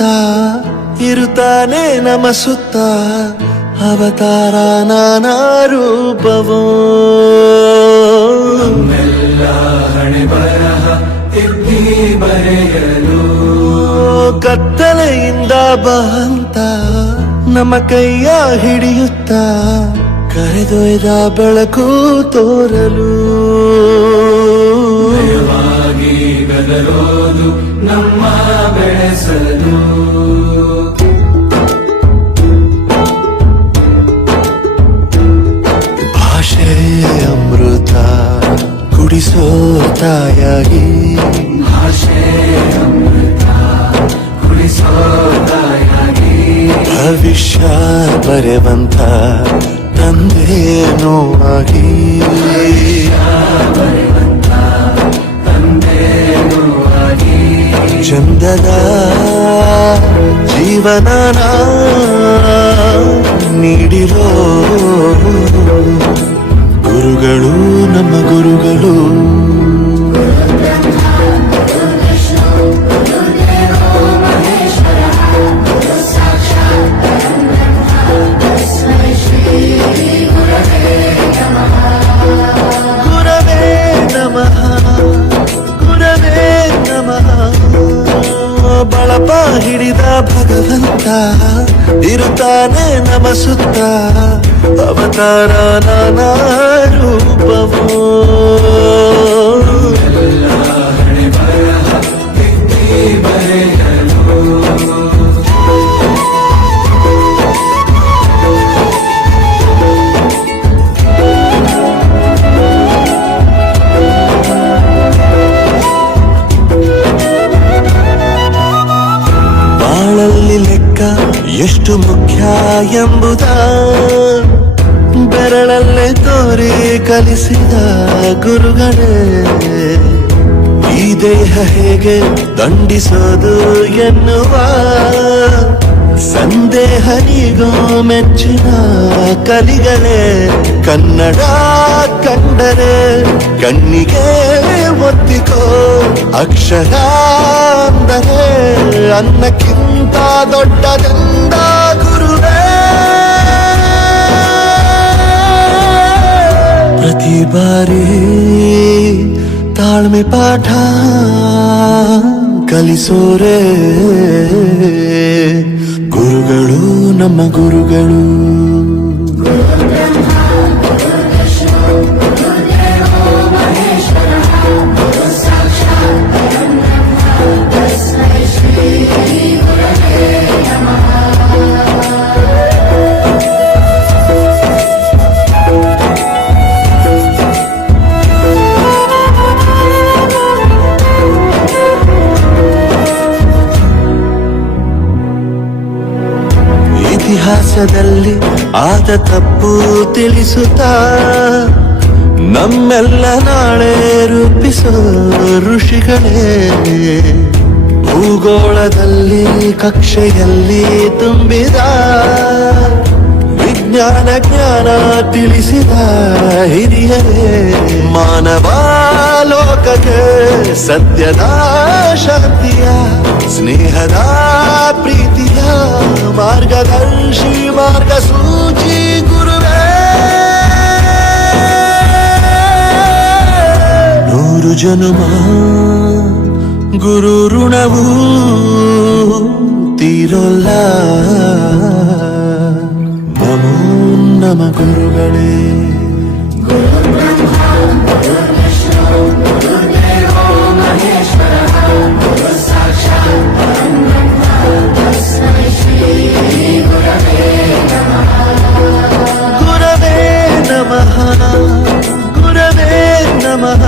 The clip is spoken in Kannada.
ಭಗವಂತ ಇರುತ್ತಾನೆ ನಮ ಸುತ್ತ ಅವತಾರ ನಾನಾ ರೂಪವೋ ನಮ್ಮೆಲ್ಲ ಹಣೆ ಬರಹ ತಿದ್ದಿ ಬರೆಯಲು ಕತ್ತಲೆಯಿಂದ ಬಹಂತ ನಮ್ಮ ಕೈಯ ಹಿಡಿಯುತ್ತ ಕರೆದೊಯ್ದ ಬೆಳಕು ತೋರಲು ಭಯವಾಗಿ ಗದರೋದು ನಮ್ಮ ಬೆಳೆಸಲು ಭಾಷೆ ಅಮೃತ ಕುಡಿಸೋ ತಾಯಾಗಿ ಭಾಷೆ ಅಮೃತ ಕುಡಿಸೋ ತಾಯಾಗಿ ಭವಿಷ್ಯ ಬರೆವಂತ ತಂದೇನೋ ಆಗಿ ತಂದೇನೂ ಆಗಿ ಚಂದದ ಜೀವನನ ನೀಡಿರೋ ಗುರುಗಳು ನಮ್ಮ ಗುರುಗಳು ಗುರವೇ ನಮಃ ಗುರವೇ ನಮಃ ಬಳಪ ಹಿಡಿದ ಭಗವಂತ ಇರುತ್ತಾನೆ ನಮ ಸುತ್ತ ಅವತಾರ ನಾನಾ ರೂಪವೋ ಎಲ್ಲ ಹಣೆ ಬರಹ ತಿದ್ದಿ ಬರೆಯಲು ಬಾಳಲ್ಲಿ ಲೆಕ್ಕ ಎಷ್ಟು ಮುಖ್ಯ ಎಂಬುದ ಬೆರಳಲ್ಲೇ ತೋರಿ ಕಲಿಸಿದ ಗುರುಗಳೇ ಈ ದೇಹ ಹೇಗೆ ದಂಡಿಸೋದು ಎನ್ನುವ ಸಂದೇಹ ನೀಗೋ ಮೆಚ್ಚಿನ ಕಲಿಗಳೇ ಕನ್ನಡ ಕಂಡರೆ ಕಣ್ಣಿಗೆ ಒತ್ತಿಕೋ ಅಕ್ಷರ ಅಂದರೆ ಅನ್ನಕ್ಕಿಂತ ದೊಡ್ಡದೆಂದ ಗುರುವೇ ಪ್ರತಿ ಬಾರಿ ತಾಳ್ಮೆ ಪಾಠ ಕಲಿಸೋರೆ ಗುರುಗಳು ನಮ್ಮ ಗುರುಗಳು ಇತಿಹಾಸದಲ್ಲಿ ಆದ ತಪ್ಪು ತಿಳಿಸುತ್ತಾ ನಮ್ಮೆಲ್ಲ ನಾಳೆ ರೂಪಿಸೋ ಋಷಿಗಳೇ ಭೂಗೋಳದಲ್ಲಿ ಕಕ್ಷೆಯಲ್ಲಿ ತುಂಬಿದ ವಿಜ್ಞಾನ ಜ್ಞಾನ ತಿಳಿಸಿದ ಹಿರಿಯರೇ ಮಾನವ ಲೋಕಕ್ಕೆ ಸತ್ಯದ ಶಾಂತಿಯ ಸ್ನೇಹದ ಪ್ರೀತಿಯ ಮಾರ್ಗದರ್ಶಿ ಮಾರ್ಗಸೂಚಿ ಗುರುವೇ ನೂರು ಜನುಮ ಗುರು ಋಣವು ತೀರೋಲ್ಲ ನಮೋ ನಮ ಗುರುಗಳೇ ಗುರವೇ ನಮಃ ಗುರವೇ ನಮಃ